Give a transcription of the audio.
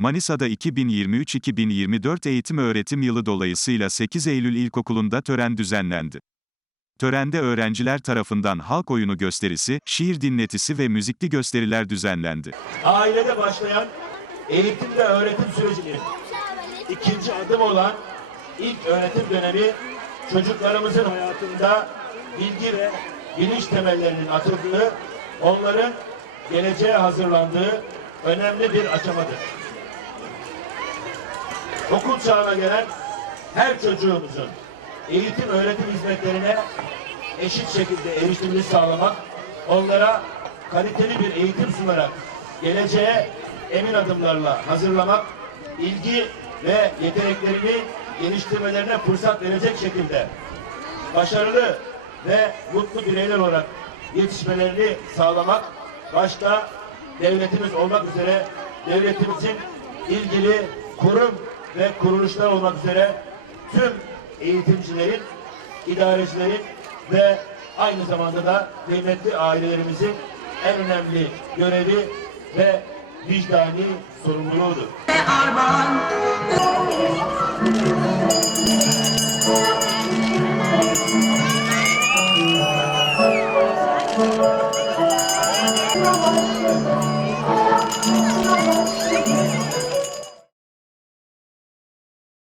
Manisa'da 2023-2024 eğitim öğretim yılı dolayısıyla 8 Eylül İlkokulu'nda tören düzenlendi. Törende öğrenciler tarafından halk oyunu gösterisi, şiir dinletisi ve müzikli gösteriler düzenlendi. ailede başlayan eğitim ve öğretim sürecinin ikinci adım olan ilk öğretim dönemi çocuklarımızın hayatında bilgi ve bilinç temellerinin atıldığı, onların geleceğe hazırlandığı önemli bir aşamadır. Okul çağına gelen her çocuğumuzun eğitim öğretim hizmetlerine eşit şekilde erişimini sağlamak, onlara kaliteli bir eğitim sunarak geleceğe emin adımlarla hazırlamak, ilgi ve yeteneklerini geliştirmelerine fırsat verecek şekilde başarılı ve mutlu bireyler olarak yetişmelerini sağlamak, başta devletimiz olmak üzere devletimizin ilgili kurum ve kuruluşlar olmak üzere tüm eğitimcilerin, idarecilerin ve aynı zamanda da kıymetli ailelerimizin en önemli görevi ve vicdani sorumluluğudur. Armağan